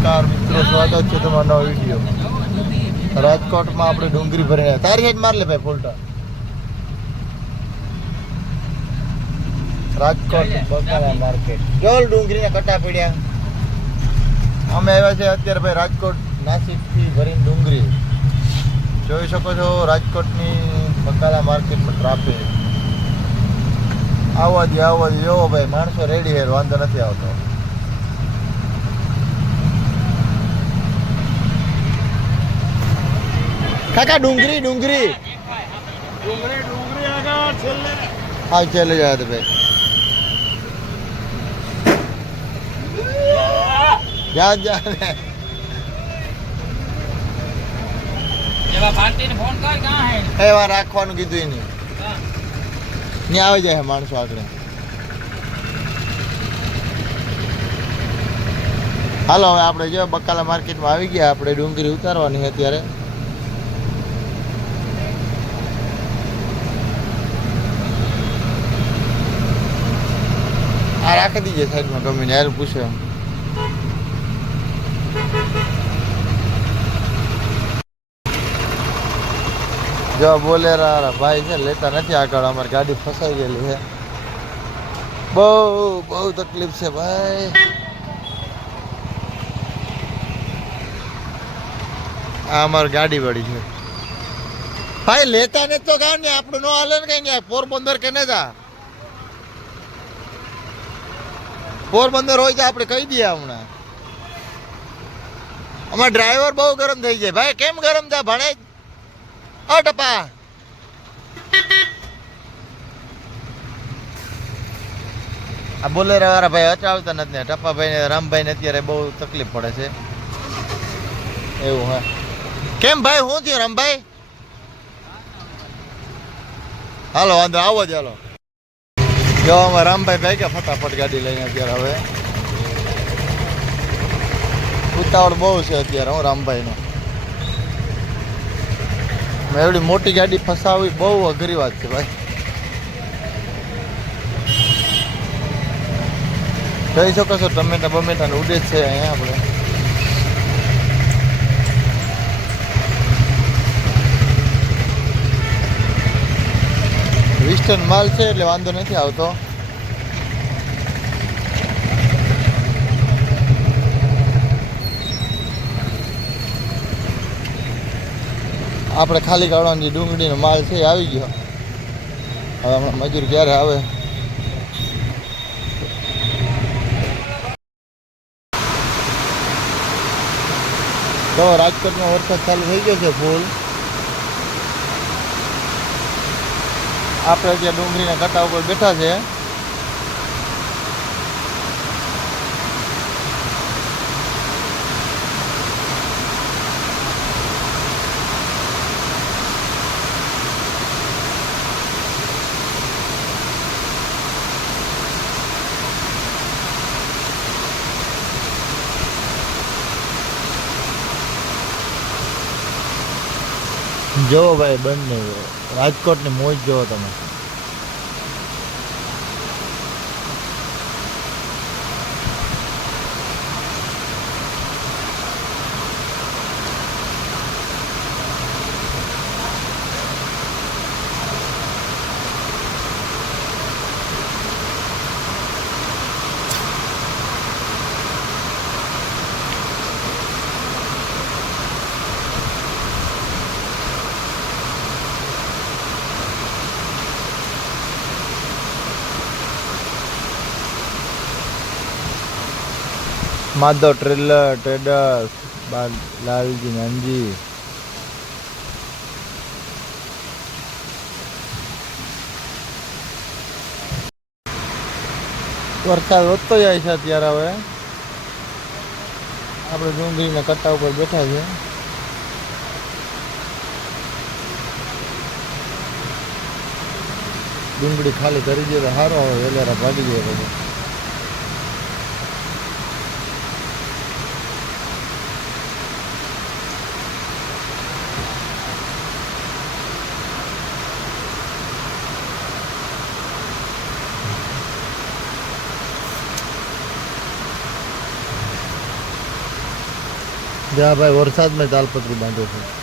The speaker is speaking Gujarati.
નમસ્કાર મિત્રો, સ્વાગત છે તમારો નવા વિડીયોમાં. રાજકોટમાં આપણે ડુંગળી ભરીને તારી સાઈડ માર લે ભાઈ ફૂલટા. રાજકોટ બકાલા માર્કેટ જોલ ડુંગળીના કટા પડ્યા. અમે આવ્યા છે અત્યારે ભાઈ રાજકોટ નાસિકથી ભરીને ડુંગળી. જોઈ શકો છો રાજકોટની બકાલા માર્કેટમાં ટ્રાફિક. આવવા દે જોવો ભાઈ, માણસો રેડી છે, વાંધો નથી આવતો. કાકા ડુંગળી હા છેલ્લે જાય તો ભાઈ જા એવા રાખવાનું કીધું એની ત્યાં આવી જાય માણસો આગળ. હાલો હવે આપણે જો બકાલા માર્કેટમાં આવી ગયા. આપણે ડુંગળી ઉતારવાની છે અત્યારે. આ રાખી દીજે સાઈડમાં ગમીને યાર પૂછે. જો બોલેરા ભાઈ છે લેતા નથી આગળ. અમારી ગાડી ફસાઈ ગયેલી છે. બહુ તકલીફ છે ભાઈ. આ અમારી ગાડી વળી છે ભાઈ. લેતા નથી તો ગાડી ને આપણું ન હાલે ને કઈ નહીં. પોરબંદર કે ને જા પોરબંદર હોય તો આપણે કહી દઈએ હમણાં. અમારા ડ્રાઈવર બહુ ગરમ થઈ જાય ભાઈ. કેમ ગરમ થાય ભણે ઓ ટપા. આ બોલેરા વાળા ભાઈ અચાવતા નથી ને. ટપા ભાઈ ને રામભાઈ ને અત્યારે બહુ તકલીફ પડે છે એવું. હા કેમ ભાઈ, શું થયું રામભાઈ? હાલો વાંધો, આવો જ હાલો. જો અમારા રામભાઈ ભાઈ કે ફટાફટ ગાડી લઈને અત્યારે. હવે ઉતાવળ બહુ છે અત્યારે હું રામભાઈનો. એવડી મોટી ગાડી ફસાવવી બહુ અઘરી વાત છે ભાઈ. જોઈ શકો છો ટમેટા બમેટા ઉડે જ છે અહીંયા આપણે. વેસ્ટર્ન માલ છે એટલે વાંધો નથી આવતો. આપણે ખાલી કાઢવાનો જે ડુંગળીનો માલ છે એ આવી ગયો. હવે હમણાં મજૂર ક્યારે આવે? તો રાજકોટમાં વરસાદ ચાલુ થઈ ગયો છે ફૂલ. આપણે ત્યાં ડુંગળીના કટા ઉપર બેઠા છે. જોવો ભાઈ બંને રાજકોટની મોજ જોવો તમે. માધવ ટ્રેડર્સ લાલજી નાનજી. વરસાદ વધતો જાય છે અત્યારે. હવે આપણે ડુંગળીના કટ્ટા ઉપર બેઠા છે. ડુંગળી ખાલી કરી દે તો સારો હોય. વેલેરા ભાગી જાય બધું. જ્યાં ભાઈ વરસાદમાં તાલપત્રી બાંધે છે.